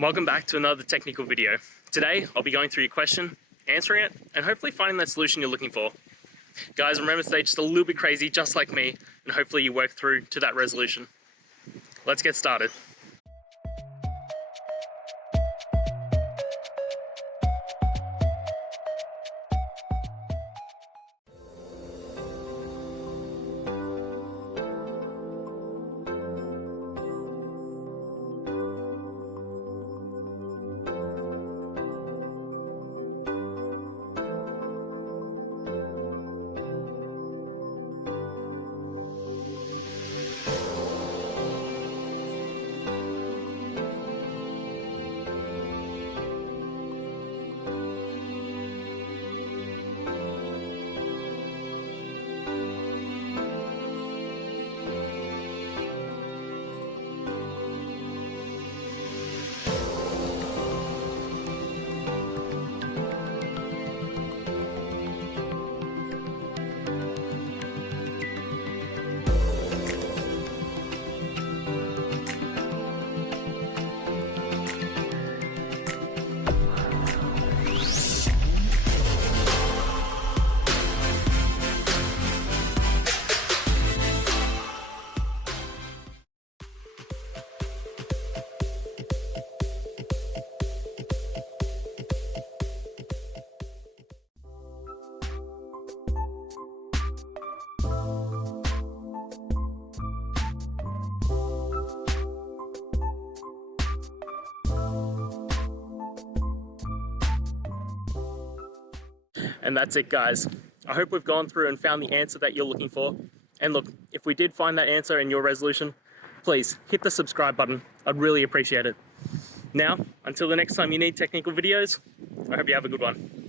Welcome back to another technical video. Today, I'll be going through your question, answering it, and hopefully finding that solution you're looking for. Guys, remember to stay just a little bit crazy, just like me, and hopefully you work through to that resolution. Let's get started. And that's it, guys. I hope we've gone through and found the answer that you're looking for. And look, if we did find that answer in your resolution, please hit the subscribe button. I'd really appreciate it. Now, until the next time you need technical videos, I hope you have a good one.